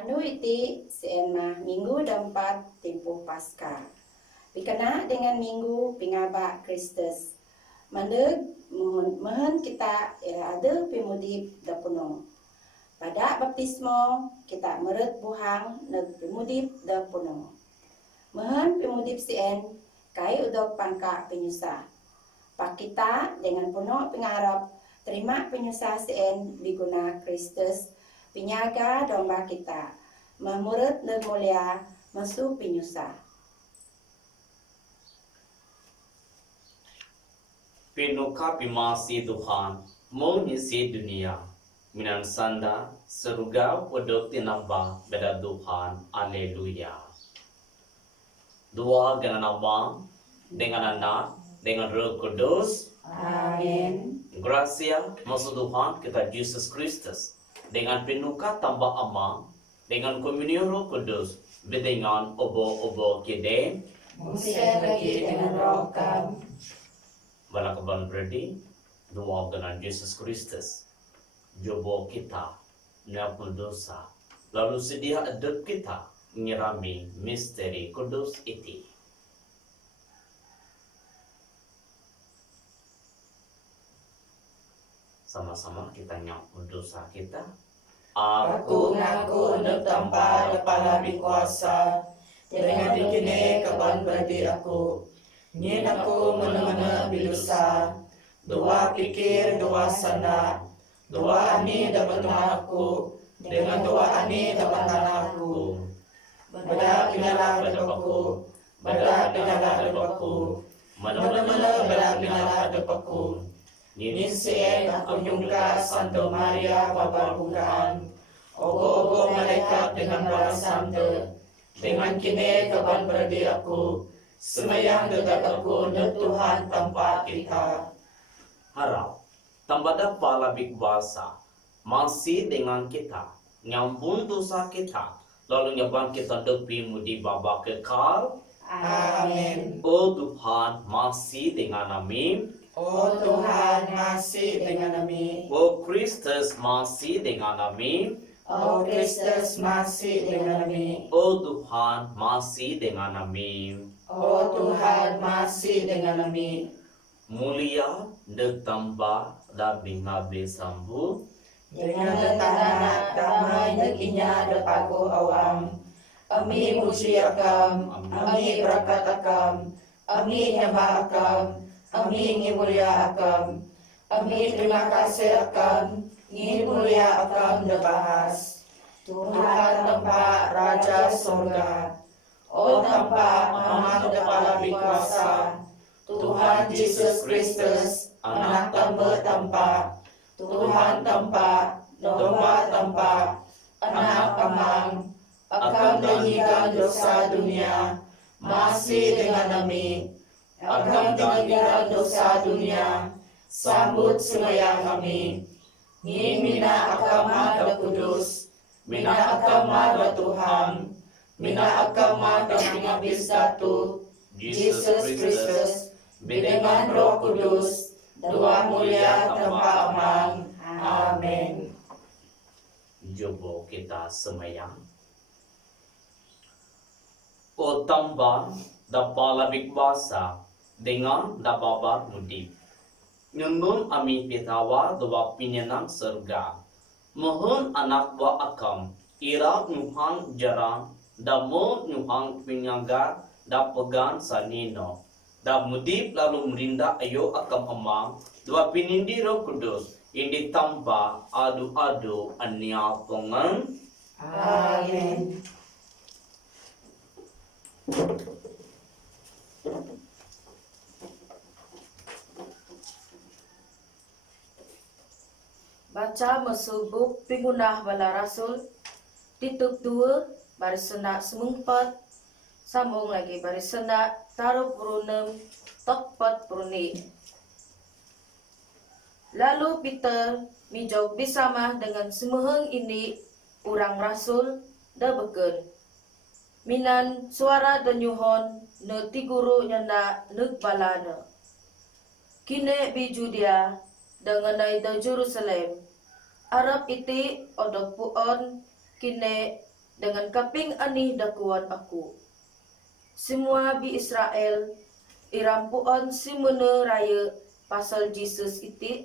Anu iti seenmah minggu daempat tempuh Paskah. Pikena dengan minggu pingaba Kristus. Mandeg mehen kita era ada pimudip da puno. Pada baptismo kita meret buhang neg pimudip da puno. Mehen pimudip sien kai udok pangka penyusah. Pak kita dengan puno pengarap terima penyusah sien biguna Kristus pinyaga domba kita, memurut neg mulia masuk penyusah. Penuka pimasi Tuhan, mengisi dunia. Minan sanda, surga uduk tinamba beda Tuhan. Haleluya. Dua dengan abang, dengan anak, dengan Roh Kudus. Amin. Gracia masuk Tuhan kita Yesus Kristus. Dengan penuka tambah amang, dengan komunion Roh Kudus, dengan obo-obo kide. Musya lagi dengan roh kam. Balakaban berdi, dua dengan Yesus Kristus. Jobo kita, nyapun dosa. Lalu sedia adab kita, ngirami misteri kudus iti. Sama-sama kita nyapun dosa kita. Aku ngaku untuk tanpa kepala kuasa, dengan dikini keban berdi aku. Nyin aku mana-mana bilusa, dua pikir, dua sanda, dua ani dapat aku, dengan dua ani dapat aku. Beda pinala depaku, beda pinala depaku, mana-mana beda pinala depaku. Nyin sien aku nyungka Santo Maria Bapa Bukaan, ogo-ogo malaikat dengan balasamde, dengan kini keban berdi aku. Semayang dekat aku dan Tuhan tanpa kita. Harap, tambah palabik basa, masih dengan kita, nyampun dosa kita, lalu nyaban kita depi mudi baba kekal. Amin. Oh Tuhan, masih dengan kami. Oh Tuhan, masih dengan kami. Oh Kristus, masih dengan kami. Oh Kristus, masih dengan kami. Oh Tuhan, masih dengan kami. Oh Tuhan, masih dengan kami. Mulia ditambah dabing nabi sambu. Dengan tanah damai neginya depaku awam. Ami muji akam, ami berakat akam, ami nyembah akam, ami ngimulia akam, ami terima kasih akam, ngimulia akam debahas. Tuhan tempat Raja Surga, oh tempat Mamang Kepala Bikuasa, Tuhan Yesus Kristus, anak tambah tempat, Tuhan tempat, domba tempat, anak Mamang, akan menyigang dosa dunia, masih dengan kami, akan menyigang dosa dunia, sambut semua kami. Mina agama da kudus, mina agama da Tuhan, mina agama da pingabis datu, Yesus Kristus, dengan Roh Kudus, dua mulia tanpa amang. Amin. Jobo kita semayang. O tambah dapalabik basa dengan dababar mudi. Nyunun ami pitawa dua pinyenang surga. Mohon anak wa akam, ira nuhang jarang, damo nuhang pinyaga, da pegan sanino. Da mudip lalu merinda ayo akam amang, dua pinindi Roh Kudus, indi tambah adu-adu ania pongan. Amin. Baca mesubuk pingunah bala rasul tituk 2 baris sendak semungpat sambung lagi baris sendak taruh purunem tokpat puruni. Lalu Peter mijau bersama dengan semeheng ini orang rasul da beken. Minan suara denyuhon ne tiguru nyanda neg balana. Kine biju dia dengan da Jerusalem. Arab iti odok puon kine dengan kaping ani dakuan aku. Semua bi Israel irampuan si mene raya pasal Jesus iti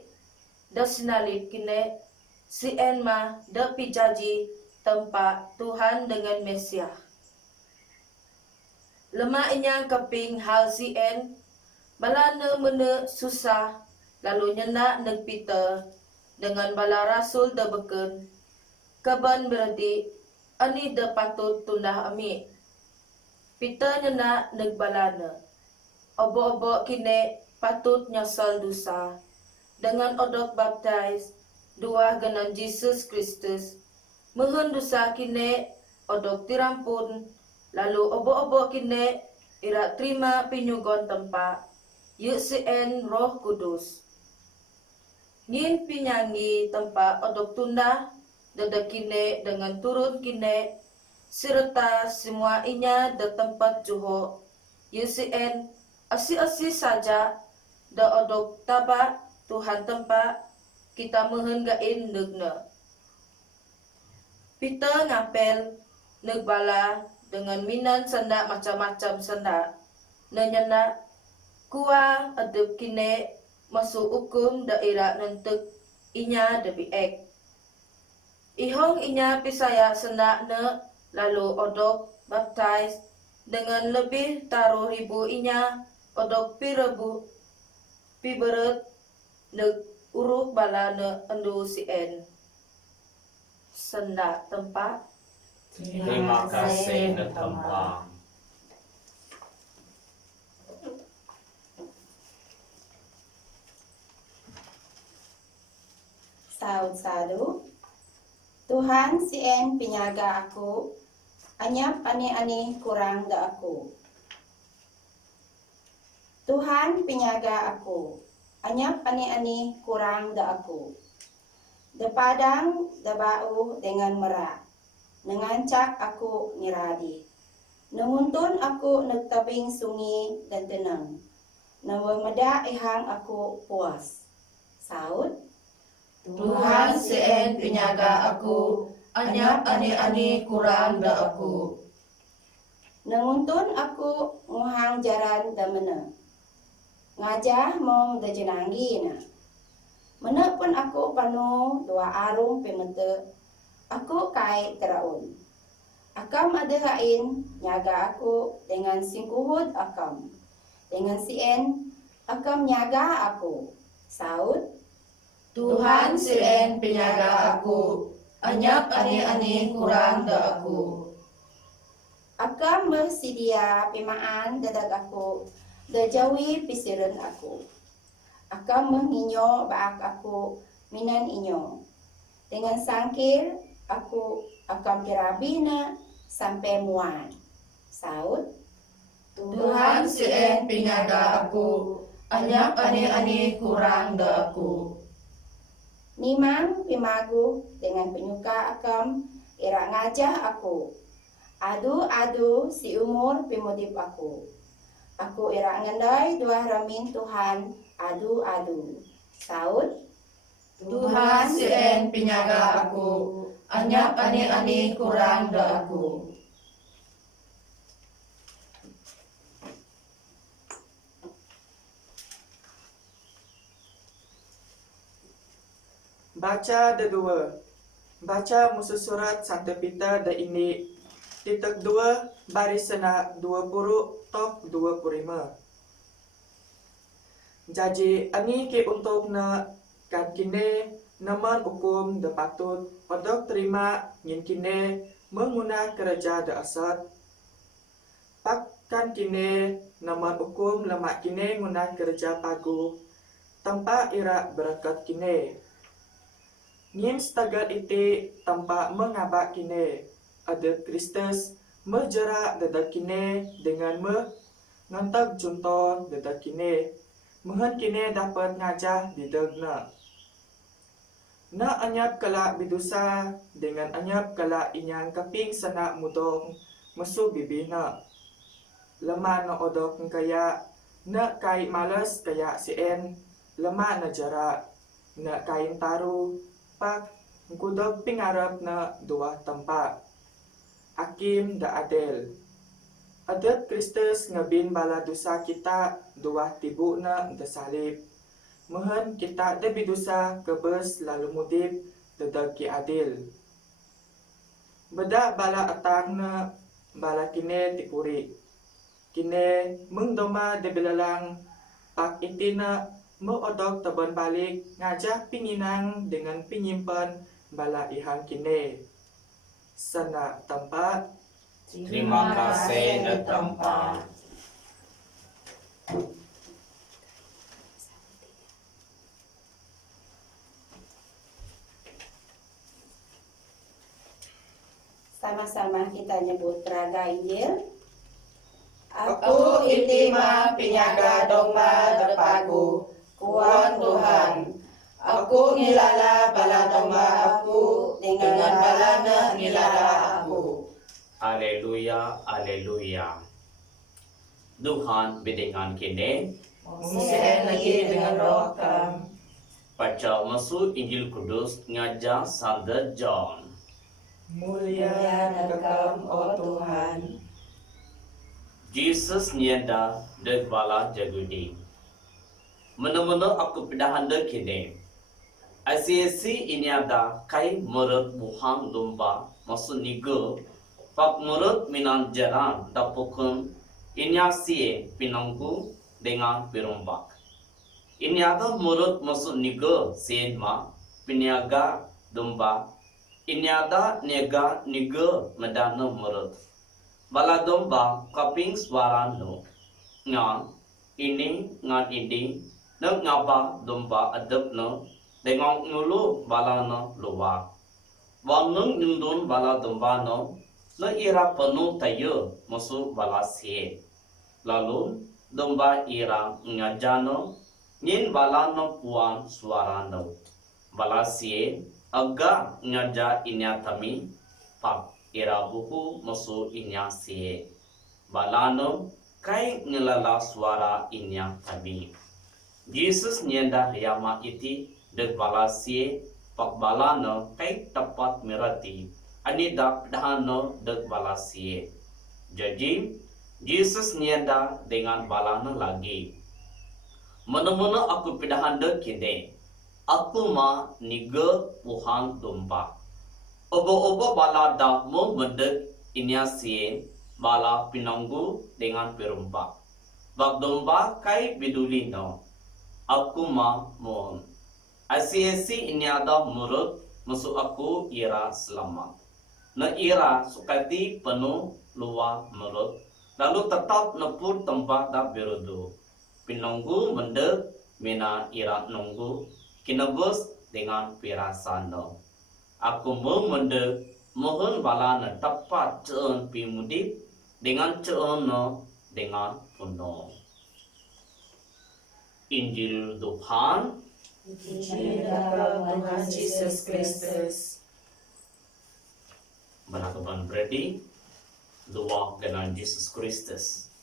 da sinalib kine si enma da pijaji tempat Tuhan dengan Mesia. Lema inyang kaping hal si en balana mene susah lalu nyena neg Peter dengan bala rasul da beken kaban berarti ani da patut tundah ami. Peter nyena neg balana obo-obo kine patut nyasal dosa dengan odok baptize dua genan Jesus Kristus mohon dosa kine odok tirampun lalu obo-obo kine ira terima pinyugon tempat yuk sien Roh Kudus ngin pinyangi tempat odok tunda dadak kine dengan turun kine serta semua inya da tempat juho yuk sien asi-asi saja da odok taba Tuhan tempat kita mohon gain negna. Peter ngapel negbala dengan minan senda macam-macam senda. Nenyana kuah adep kine masuk hukum daerah nentek inya debi ek. Ihong inya pisaya senda ne lalu odok baptize dengan lebih taruh ribu inya odok piberet neg uruk bala ne endu sien. Senda tempat. Terima kasih na tempat. Saud sadu. Tuhan sien penyaga aku, anyap ani-ani kurang da aku. Tuhan penyaga aku, anyap ani-ani kurang da aku. Da padang da bau dengan merak, nengancak aku niradi. Nenguntun aku nagtabing sungi dan tenang. Nawamada ihang aku puas. Saud. Tuhan sien penyaga aku, anyap ani-ani kurang da aku. Nenguntun aku nguhang jaran da mena. Ngajah mong da jenanggi na. Mena pun aku panu dua arung pemete. Aku kai teraun. Akam ada hain nyaga aku dengan singkuhud akam. Dengan sien akam nyaga aku. Saud. Tuhan sien penyaga aku, anyap ani-ani kurang da aku. Akam bersedia pimaan dadag aku, dajawi pisiren aku. Akam menginyo baak aku minan inyo. Dengan sangkir aku akam kirabina sampai muan. Saud. Tuhan sien penyaga aku, anyap ani-ani kurang da aku. Nimang pimagu dengan penyuka akam ira ngajah aku. Adu-adu si umur pimudip aku. Aku ira ngendai dua ramin Tuhan adu-adu. Saud. Tuhan sien penyaga aku, anyap ani-ani kurang da aku. Baca kedua. Baca musuh surat Santa Peter da ini titik 2 baris sena 20 top 25. Jadi ani ke untuk na kan kine naman hukum da patut odok terima ngin kine menguna kerja da asat. Pak kan kine naman hukum lemak kine nguna kerja pagu tanpa ira berakat kine. Ngin stagat iti tanpa mengabak kine ada Kristus menjerak dadak kine dengan ngantag junton dadak kine mehen kine dapat ngajah didegna. Na anyap kala bidusa dengan anyap kala inyang kaping sana mudong mesu bibina. Lemah na odok kaya na kay malas kaya sien lemah na jarak na kain taru pak kudog pingarap na dua tempat. hakim da adil. Adat Kristus ngabin bala dosa kita dua tibukna da salib. Mehen kita da bidosa kebes lalu mudip dadaki adil. Beda bala atangna bala kine tipuri. Kine mengdoma da bilalang pak itina odok taban balik ngajak pinginang dengan penyimpan bala ihang kine. Sana tempat Terima kasih da tempat. Sama-sama kita nyebut raga Injil. Aku intima pinyaga domba depaku, kuan Tuhan. Aku ngilala bala domba aku, dengan balana ngilala aku. Haleluya, haleluya. Tuhan dengan kini Mungkin lagi dengan roh kam. baca masuk Injil Kudus ngajar Sander John. Mulia nakam, oh Tuhan. Jesus niada dek bala jagudi. Mana-mana aku pedahan dek kini. Asi-asi ini ada kai merut buhang domba masuk nigo. Pak merut minan jaran dapukun ini asie pinangku dengan pirombak. Ini ada merut masuk nigo sen ma piniaga domba. Ini ada niaga nigo medana merut. Bala domba kaping suara no. Ngan ini nak ngaba domba adab no dengan ngulu bala no luar. Wanung nyundun bala domba no na ira penuh tayo masuk bala sie. Lalu domba ira ngajano nyin bala no puan suara no. Bala sie aga ngaja inya tami pak ira buku masuk inya sie. Bala no kai ngelala suara inya tami. Jesus nyenda yama iti dek bala sie pak bala no kai tepat merati. Ani dak dahano dek bala sie. Jadi Jesus nyenda dengan bala no lagi. Mana-mana aku pidahan dek kini. Aku ma niga puhang domba. Obo-obo bala dak mo mendek inya sie bala pinanggu dengan perumpak. Bak domba kai biduli no. Aku ma mon. Asi-asi ini ada murid masuk aku ira selamat. Na ira sukati penuh luar murid. Lalu tetap nepur tempat dak berudu. Pinanggu mendek mina ira nunggu. Kinebus dengan pirasano. Aku mau mendek mohon bala na tepat ceun pimudip dengan ceun no dengan penuh. Injil Tuhan. Injil dalam Tuhan Yesus Kristus. Menakaban berarti doa dengan Yesus Kristus.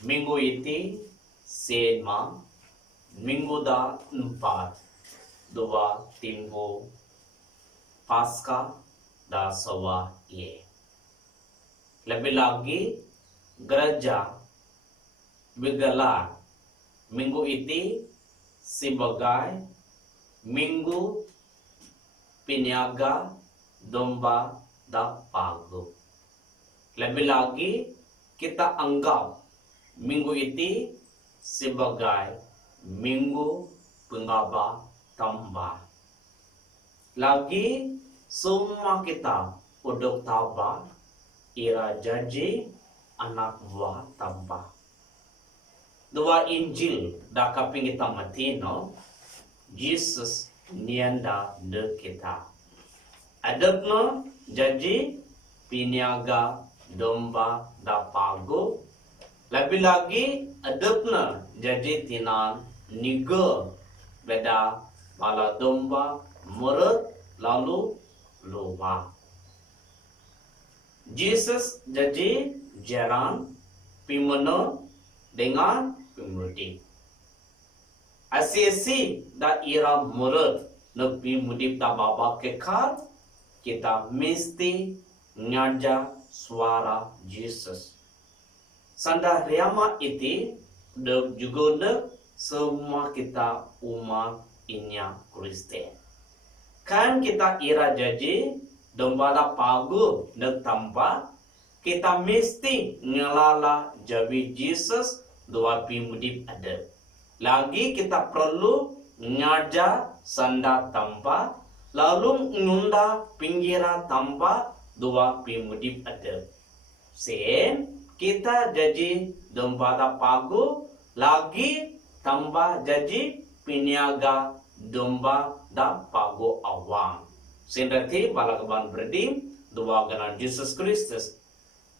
Minggu itu sema minggu da 4 doa timbu Pasca da sawa ye. Lebih lagi gereja bergelar minggu itu sebagai minggu peniaga domba da pagu. Lebih lagi kita anggap minggu itu sebagai minggu pengaba tambah. Lagi semua kita udah tabah ira janji anak buah tambah. Dua Injil da kaping kita mati no Jesus nianda de kita. Adab no janji piniaga domba da pago. Lebih lagi adab no janji tinan niga beda bala domba murid lalu lupa. Jesus jadi jaran pimeno dengan pimudi. Asi-asi da ira murid nepi mudip da baba kekal kita mesti ngaja suara Jesus. Sanda riama iti dek juga dek semua kita umat inya Kristen. Kan kita ira jaji dembala pagu dek tanpa kita mesti ngelala jawi Jesus dua pimudip ada. Lagi kita perlu ngaja sanda tanpa lalu ngunda pinggira tanpa dua pimudip ada. Sen kita jadi dembala pagu lagi tambah jadi piniaga domba da pago awang. Sendati balagaban berdim dua ganan Jesus Kristus,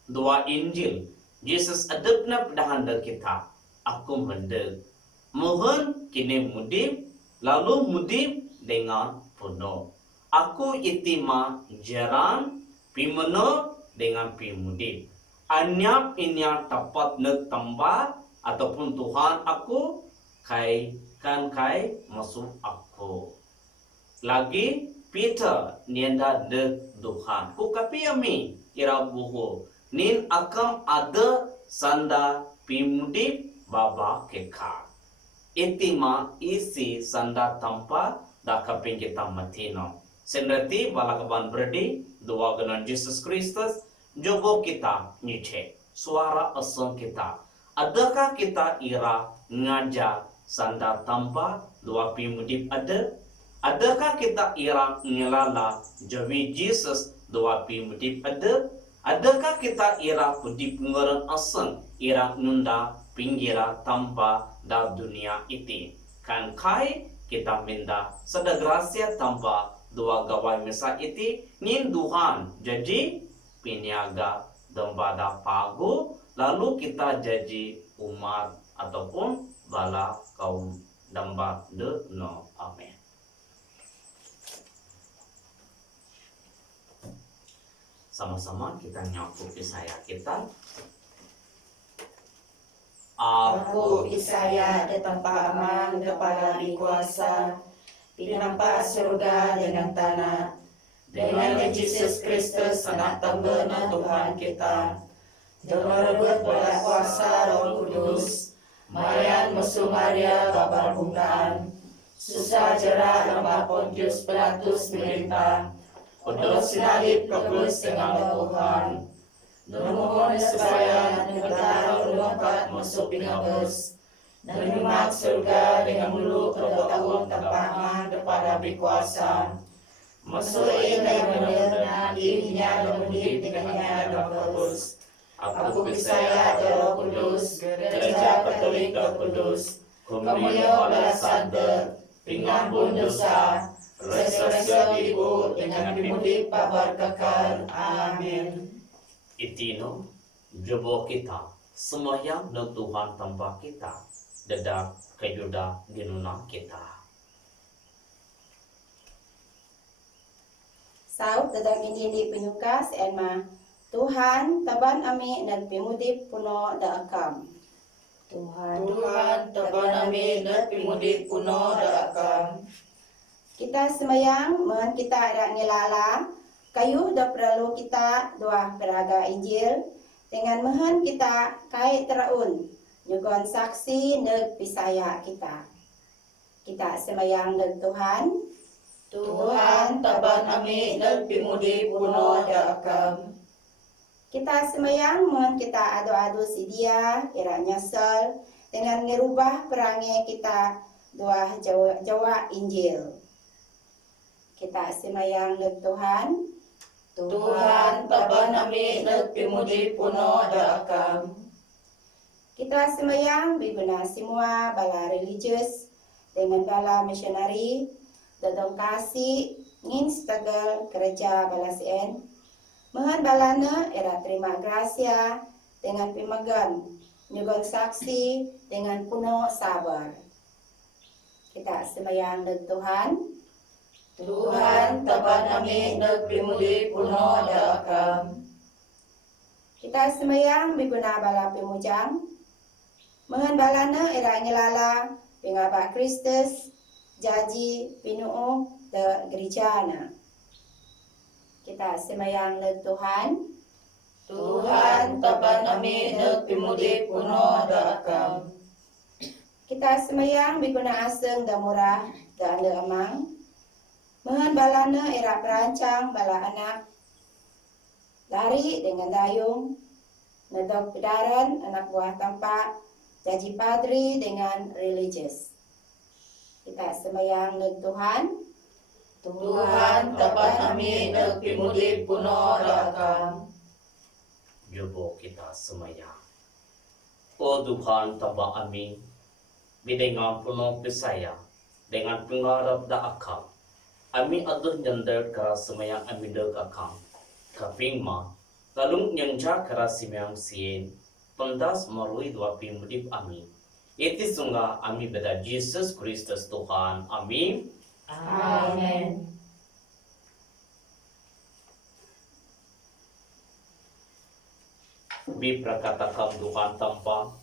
dua Injil. Jesus adapna pedahanda kita. Aku mendeg. Mohon kini mudip, lalu mudip dengan penuh. Aku itima jaran pimeno dengan pimudip. Anyap inya tapat nek tambah ataupun Tuhan aku kai masuk aku. Lagi Peter nienda de Tuhan. Ku kapi ami ira buho. Nin akam ada sanda pimudip baba keka. Itima isi sanda tampa da kaping kita matino. Senrati balakaban berdi dua ganan Jesus Kristus jogo kita niche. Suara asong kita. Adakah kita ira ngaja sanda tanpa dua pimudip ada? Adakah kita ira ngelala jawi Jesus dua pimudip ada? Adakah kita ira pudip ngoran aseng ira nunda pinggira tanpa da dunia iti? Kan kai kita minda sada gracia tanpa dua gawai mesa iti nin Tuhan jadi piniaga dembada pagu lalu kita jadi umat ataupun bala kaum damba de no. Amin. Sama-sama kita nyapu Yesaya kita. Aku Yesaya tanpa aman kepala berkuasa, pinampak surga dengan tanah, dengan Yesus Kristus anak tambana Tuhan kita. Jangan rebut bola kuasa Roh Kudus, mayan musuh Maria babar bungkan, susah jerah nama Pontius Pilatus merintah, untuk sinalib kebus dengan Tuhan. Memohon supaya negara melompat masuk pingabes, dan nyemak surga dengan mulut terdakwang tanpa kepada berkuasa. Masuk yang benar dirinya dan mendidik dengannya dan kebus. Aku Yesaya Roh Kudus, Gereja Katolik Roh Kudus, komunyo balas sadar, pengampun dosa, resurreksi ibu dengan pimudip babar kekal. Amin. Itino jobo kita semayang dan Tuhan tanpa kita dedak kayuda ginuna kita. Saud dadang injili penyuka seenma Tuhan taban ami nagpimudip puno da akam. Tuhan taban ami nagpimudip puno da akam. Kita semayang mohon kita ada ngilala kayu da perlu kita dua peraga Injil dengan mohon kita kai teraun nyugon saksi neg pisaya kita. Kita semayang neg Tuhan. Tuhan taban ami nagpimudip puno da akam. Kita semayang mohon kita adu-adu si dia ira nyesel dengan ngerubah perangai kita dua Jawa Injil. Kita semayang neg Tuhan. Tuhan taban ami nagpimudip puno da akam. Kita semayang bibuna semua bala religius dengan bala misionari dadong kasih ngin stagal gereja bala sien. Mohon balana era terima gracia dengan pimagan nyugon saksi dengan puno sabar. Kita semayang neg Tuhan. Tuhan taban ami nagpimudip puno da akam. Kita semayang bibuna bala pimujang. Mohon balana era ngilala pingaba Kristus jaji pinuu de gerejana. Kita sembahyang neg Tuhan. Tuhan taban ami neuk pimudip puno da akam. Kita sembahyang biguna aseng da murah da ande amang. Mohon balana era perancang bala anak. Lari dengan dayung. Nedok pedaran anak buah tampak. Jaji padri dengan religious. Kita sembahyang neg Tuhan. Tuhan taban ami neuk pimudip puno da akam. Yobo kita semaya. O Tuhan taba amin. Dengan penuh percaya. Dengan pengharap da akal. Ami aduh nyandar kara semaya ami dek akam. Kaping ma. Kalung nyangja kara simayang sien. Pendas marui dua pimudip ami. Iti sungga ami beda Jesus Kristus Tuhan. Amin. Amen. Bi prakata kam Tuhan tanpa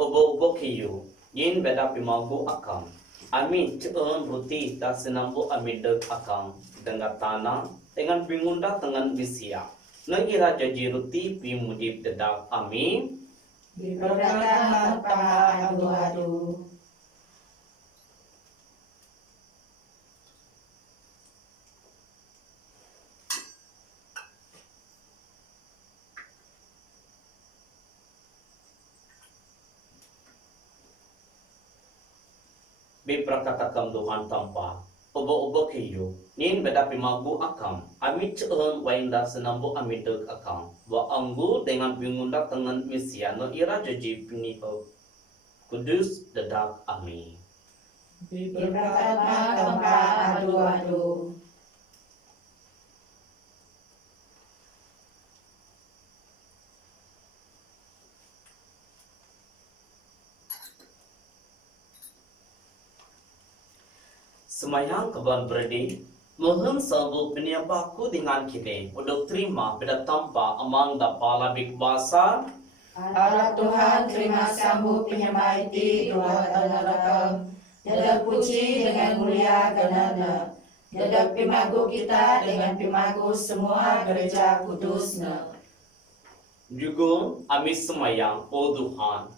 obo kiyu yin beda pimagu akam ami ceun ruti ta senambu ami dek akam dengan tanah dengan pingunda dengan bisia nengira jaji ruti pimudip dedak ami Diberkatan tama adu-adu. Bi prakata kam Tuhan tanpa obo kiyu yin beda pimagu akam ami ceun wainda senambu ami dek akam wa anggu dengan pingunda dengan bisia nengira jaji piniho kudus dedak ami. Diberkatan tama adu-adu. Semayang kawan berdi, mohon sabu penyapaku dengan kita, untuk terima pada tanpa amang dapala big basa, Harap Tuhan terima sambut penyembah iti dua tanah Dadak puji dengan mulia ganana. Dadak pimagu kita dengan pimagu semua gereja kudusna. juga ami semayang, o Tuhan,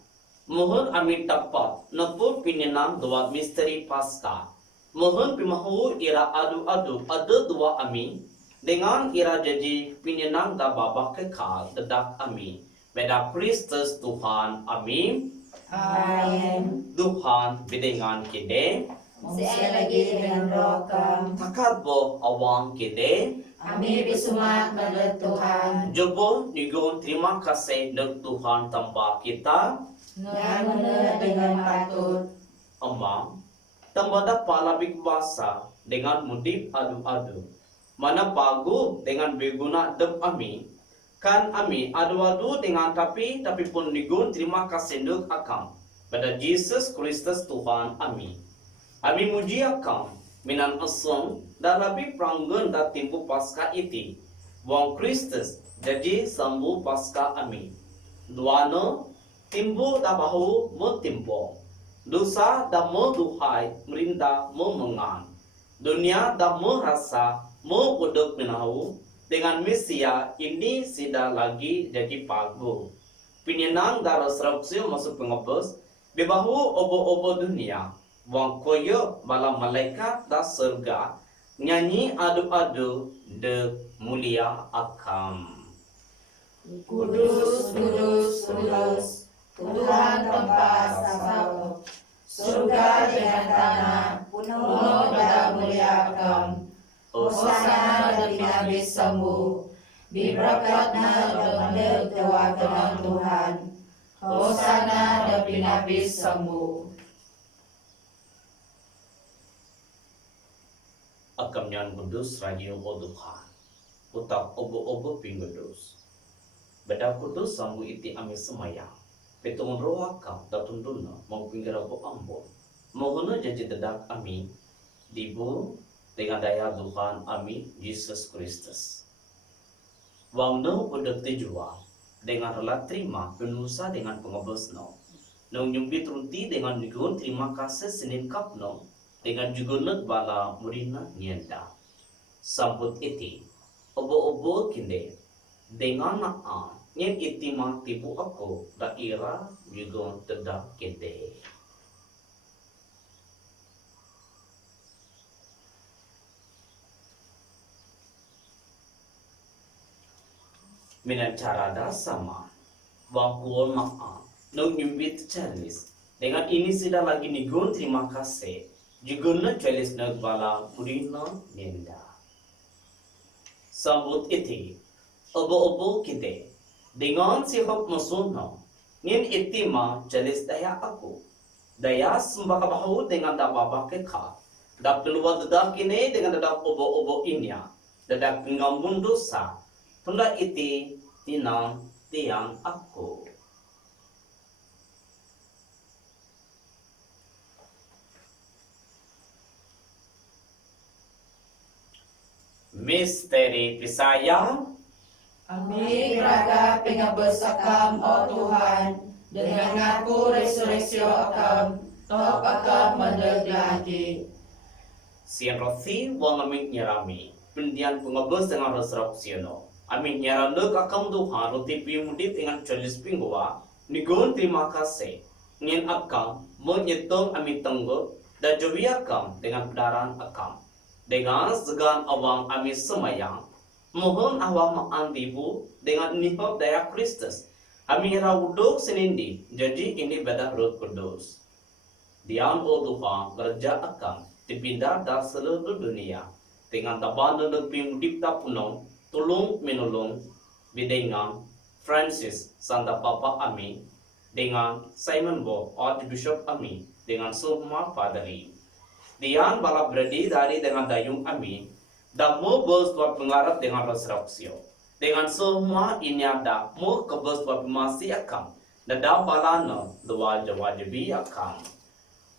mohon ami dapat nepur pinenang dua misteri Paskah. Mohon pimahu ira adu-adu ada dua ami dengan ira jadi pinenang da babak kekal dedak ami. Beda Kristus Tuhan, amin. Amin. Tuhan bidengan kide, Mungsi lagi dengan roh kam. takabo awang kide, Ami bisumak menurut Tuhan. jobo nigon terima kasih dek Tuhan tanpa kita, Yang menurut dengan patut. amang, tambah palabik basa dengan mudip adu-adu. Mana pagu dengan beguna dep ami, kan ami adu-adu dengan tapi pun nigun terima kasih dek akam. Pada Jesus Kristus Tuhan ami. Ami muji akam minan asong dan lebih pranggun dan timbu Paskah iti. Wang Kristus jadi sambu Paskah ami. Duano timbu da bahu mo timbo. Dosa da mo duhai merinda mo mengan. Dunia da mo rasa mo uduk menahu. Dengan Mesia ini sida lagi jadi pagu. Pinenang da rasrapsil masuk pengopos. Bebahu obo-obo dunia. Wang koyo bala malaikat da surga. Nyanyi adu-adu de mulia akam. Kudus, kudus, kudus. Tuhan tempat sasau. Surga dengan tanah. Penuh dan mulia kam. Hosana dan binabis sembuh. Diberkatna dengan dewa tenang Tuhan. Hosana dan binabis sembuh. Akam nyan kudus radio oduhan. Utak obo-obo pinggudus. Beda kudus sambu iti ami semayang. Petong roh akam datun duna mau pinggirabu ambon. Mohon jadi dedak ami. Dibu dengan daya Tuhan ami Yesus Kristus. Wang no udah tejua dengan rela terima penusa dengan pengobos no. Nong nyumpi trunti dengan nigun terima kasih senin kap no. Dengan juga nak bala murina nyenda. Sambut iti. obo-obo kinde dengan naa nyen itima tibu aku daira juga tedak kinde. Minan cara dah sama bangkuan maa nung nyumbit chalis dengan ini sudah lagi nigun terima kasih juga na chalis na bala murina nenda sambut iti obo-obo kite dengan sihok musuno ngin itima chalis daya aku daya sembah bahu dengan dababa kekha dak keluar dadak kini dengan dadak obo-obo inya dadak ngambun dosa tunda iti tinang tiang aku. Misteri Pisaya. Kami raga pingabesakam o Tuhan, dengan ngaku resurreksio akam, tok akam mendeglagi. Sian rothi wang aming nyarami, pendian pengabes dengan resurreksiono. Amin nyarandek akam Tuhan roti pimudip dengan cholis pingwa, nigun terima kasih. Ngin akam menyetong amin tenggo dan jobi akam dengan pedaran akam. Dengan segan awang amin semayang, mohon awang maandibu dengan nihop daya Kristus. Amin rawudok senindi, jadi ini beda Roh Kudus. Diam o Tuhan kerja akam dipindah dari seluruh dunia dengan taban dan pimudip tak punong. Tolong menolong dengan Francis Santa Papa Ami dengan Simon Bo Archbishop Ami dengan semua padri. Dian balap beradi dari dengan dayung Ami dan mau bersuap pengarap dengan resurreksio. Dengan semua ini ada mau kebersuap masih akam dan balana dua jawabi akam.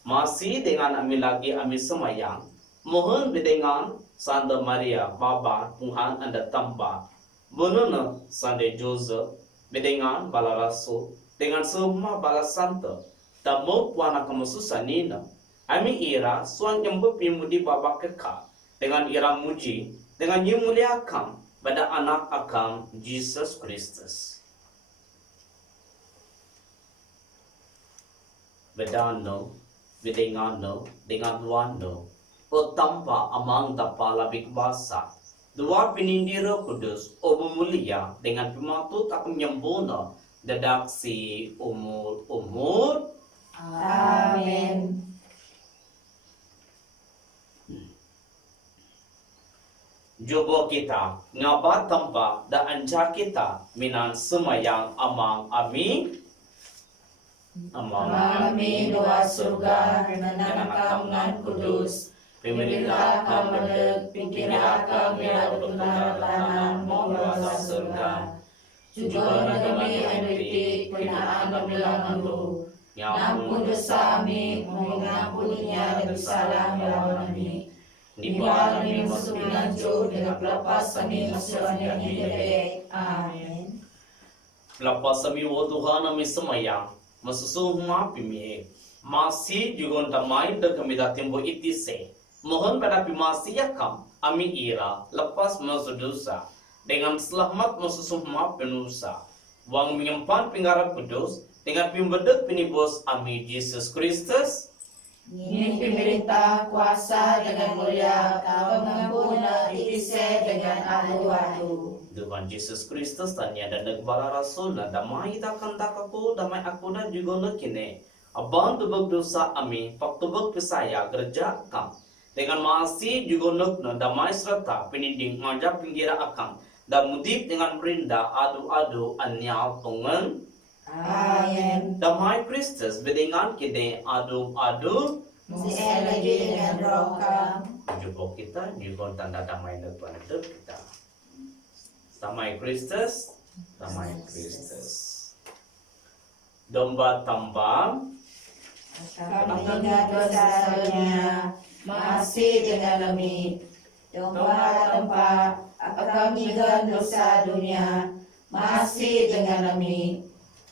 Masih dengan Ami lagi Ami semayang mohon dengan Santa Maria Bapa Tuhan anda tambah Bununa Santa Joseph Bedengan bala rasul dengan semua bala santa dan mau puana kemususan nina Ami ira suan yang berpimudi bapa kekal dengan ira muji dengan yemuliakan pada anak akam Jesus Kristus. Bedano, bedengano, dengan wano o tanpa amang tapalabik basa. Dua penindira kudus o memulia dengan pematut akan menyempurna dadak si umur. Amin. Jobo kita ngabat tanpa da anja kita minan semayang amang ami. Kami doa surga dengan kamungan kudus. Pemilah kami pikirlah kami ada benar membawa surga. Juga kami mengerti penaan pemilangan lu. Ngampun dosa kami, mengampuninya dari salah melawan kami. Nimbal kami masuk dengan lepas kami masuk yang hidup. Amin. Lepas kami wa Tuhan kami semayang masusuma pimi masih juga damai dan kami datang bo itise. Mohon pada pimasi yakam ami ira lepas masuk dosa dengan selamat masusuma penusa. Wang menyimpan penggarap kudus dengan pembedek penibus ami Jesus Kristus. Ingin pemerintah kuasa dengan mulia kau mengampuna itise dengan adu-adu. Tuhan Yesus Kristus tanya dan negbala rasul na damai takkan tak aku damai aku dan juga nekine. Abang tubag dosa ami paktubag pisaya gerja akam. Dengan masih juga nekna damai serta peninding ngajak pinggira akam. Dan mudip dengan merinda adu-adu anyal tungan. Amin. Damai Kristus bedingan kini adu-adu. Saya lagi dengan roh kam. Jumpa kita juga tanda damai negara kita. Damai Kristus, damai Kristus. Domba tambang, Kami ingat dosanya masih dengan kami. Domba tempat kami ingat dosa dunia masih dengan kami.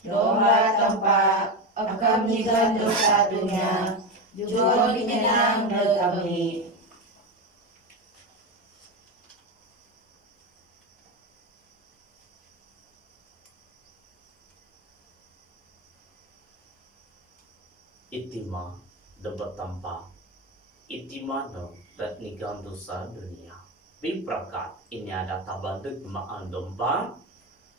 Domba tempat kami ingat dosa dunia juga menyenang kami. itima debat tanpa itima no dat nigang dosa dunia. Biprakat ini ada tabadek maan domba.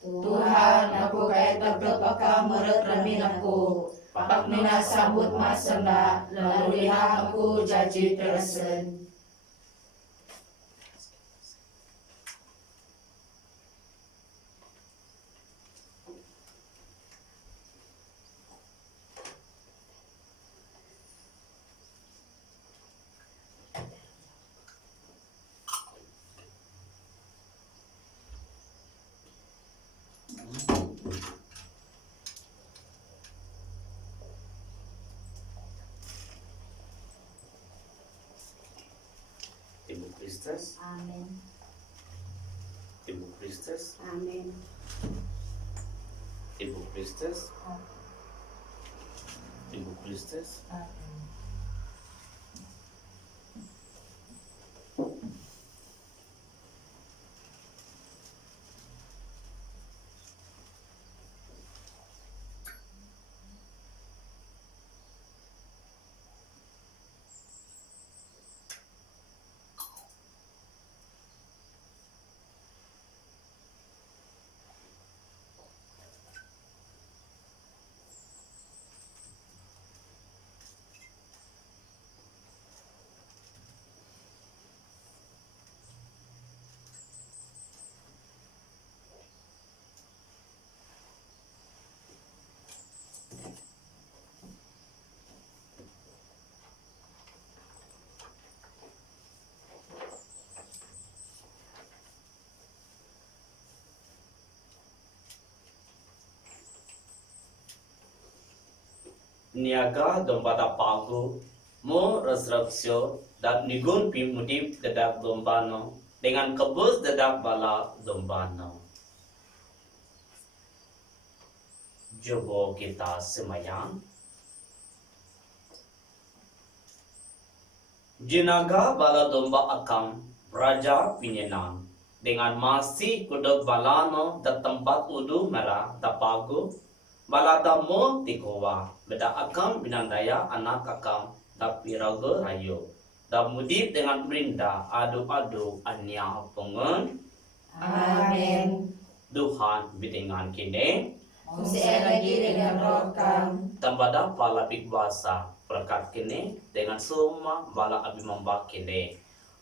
Tuhan, aku kaya tegap akan meret remin aku. Pak mina sambut masenda, lalu lihat aku jaji teresen. Ibu Kristus, Amin. Ibu Kristus, Amin. Ibu Kristus, Ibu Kristus. Niaga domba pagu mo resurreksio dan nigun pimudip dedak dombano dengan kebus dedak bala dombano. Jobo kita semayang. Jinaga bala domba akam raja pinyenan dengan masih kudok balano da tempat udu merah da pagu bala damo tikowa beda akam binandaya anak akam da piraga rayo da mudip dengan berinda adu-adu anya pengen. Amin. Tuhan bidingan kini Saya lagi dengan roh kam. tambada pala bigbasa berkat kini dengan semua bala abimamba kini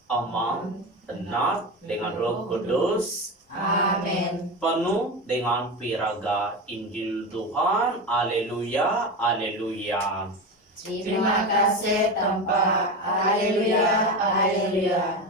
amam benar dengan roh kudus Amin. penuh dengan piraga Injil Tuhan. Haleluya, haleluya. Terima kasih tanpa. Haleluya, haleluya.